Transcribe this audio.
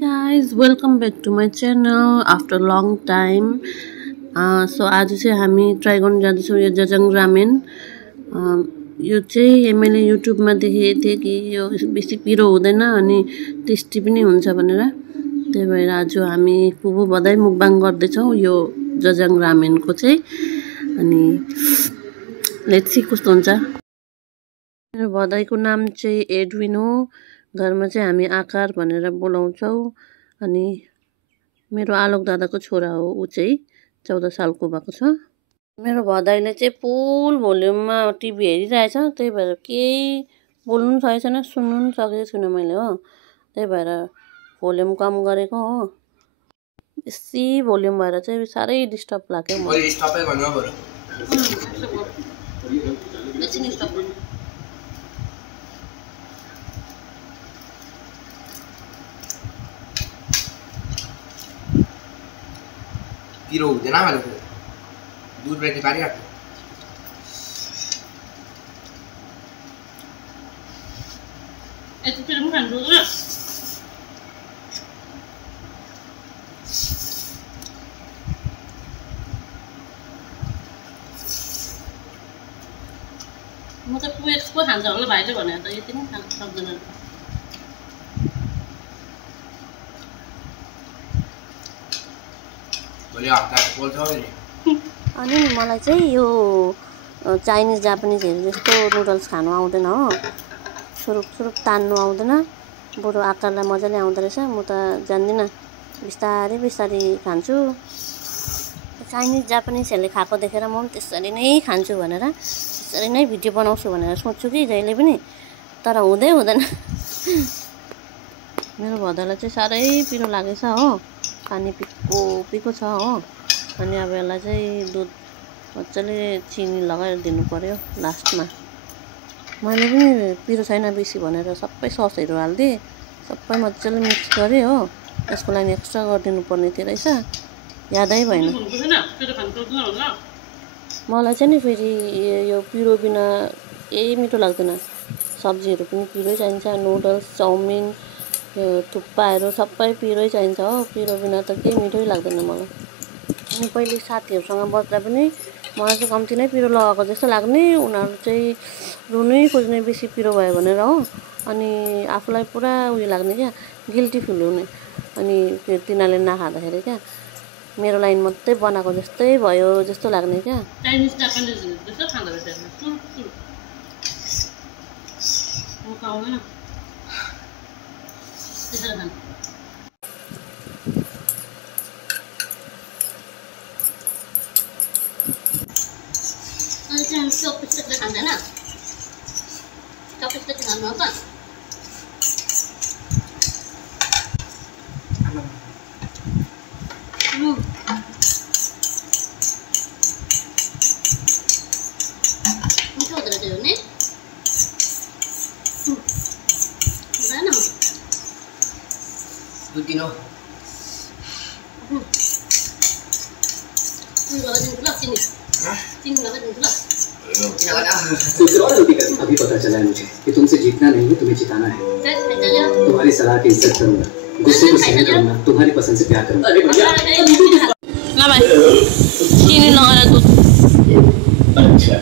guys, welcome back to my channel after long time. So आज चाहिँ हामी try गर्न जाँदैछौँ यो जजाङ रामेन। यो चाहिँ मैले युट्युबमा देखेको थिएँ कि यो बेसी पिरो हुँदैन अनि टेस्टी पनि हुन्छ भनेर, त्यही भएर आज हामी पुबु बधाई मुकबाङ गर्दैछौँ यो जजाङ रामेनको चाहिँ। अनि लेट्स सी कस्तो हुन्छ। मेरो बधाईको नाम चाहिँ एडविन हो, घरमा चाहिँ हामी आकार भनेर बोलाउँछौँ। अनि मेरो आलोक दादाको छोरा हो, ऊ चाहिँ 14 सालको भएको छ। मेरो भदाईले चाहिँ फुल भोल्युममा टिभी हेरिरहेछ, त्यही भएर केही बोल्नु पनि सकेको छैन, सुन्नु पनि सकेको छुइनँ मैले हो, त्यही भएर भोल्युम कम गरेको हो। बेसी भोल्युम भएर चाहिँ साह्रै डिस्टर्ब लाग्यो मलाई। पिरो हुँदैन भनेको दुध बेच्ने पारिहाल्छ। यति पिरो पनि खानु हुँदैन। म त 2x को खान्छ होला भाइले भने त यति पनि खान सक्दैन। अनि मलाई चाहिँ यो चाइनिज जापानिजहरू जस्तो नुडल्स खानु आउँदैन हो, सुरुक सुरुक तान्नु आउँदैन, बरु आकारलाई मजाले आउँदो रहेछ। म त जान्दिनँ, बिस्तारै बिस्तारै खान्छु। चाइनिज जापानिजहरूले खाएको देखेर म पनि त्यसरी नै खान्छु भनेर, त्यसरी नै भिडियो बनाउँछु भनेर सोच्छु कि जहिले पनि, तर हुँदै हुँदैन। मेरो भदालाई चाहिँ साह्रै पिरो लागेछ हो, पानी पिको छ हो। अनि अब यसलाई चाहिँ दुध मजाले चिनी लगाएर दिनु पर्यो लास्टमा। मैले पनि पिरो छैन बेसी भनेर सबै ससहरू हालिदिएँ, सबै मजाले मिक्स गरेँ हो। यसको लागि एक्स्ट्रा गरिदिनु पर्ने थियो रहेछ, यादै भएन। मलाई चाहिँ नि फेरि यो पिरो बिना केही मिठो लाग्दैन। सब्जीहरू पनि पिरै चाहिन्छ, नुडल्स चाउमिन यो थुक्पाहरू सबै पिरै चाहिन्छ हो, पिरो बिना त केही मिठै लाग्दैन मलाई। अनि पहिले साथीहरूसँग बस्दा पनि मलाई चाहिँ कम्ती नै पिरो लगाएको जस्तो लाग्ने, उनीहरू चाहिँ रुनै खोज्ने बेसी पिरो भयो भनेर हो। अनि आफूलाई पुरा उयो लाग्ने क्या, गिल्टी फिल हुने। अनि फेरि तिनीहरूले नखाँदाखेरि क्या मेरो लाइन मात्रै बनाएको जस्तै भयो जस्तो लाग्ने क्या। चाइनिज जापानिज जस्तो खाँदो रहेछ चौपिस्टिकले खाँदैन, चौपिस्टिक खानु apa? Mico huँदो रहेछ नि, हुँदैन दुध दिनु लगाइदिन्छु ल, चिनी लगाइदिन्छु ल। अभी पता चला है मुझे कि तुमसे जीतना नहीं है, तुम्हें जिताना है। तुम्हारी सलाह की इज्जत करूंगा, गुस्से को सहन करूंगा, तुम्हारी पसंद से प्यार करूंगा। चीनी लगाएर दूध। अच्छा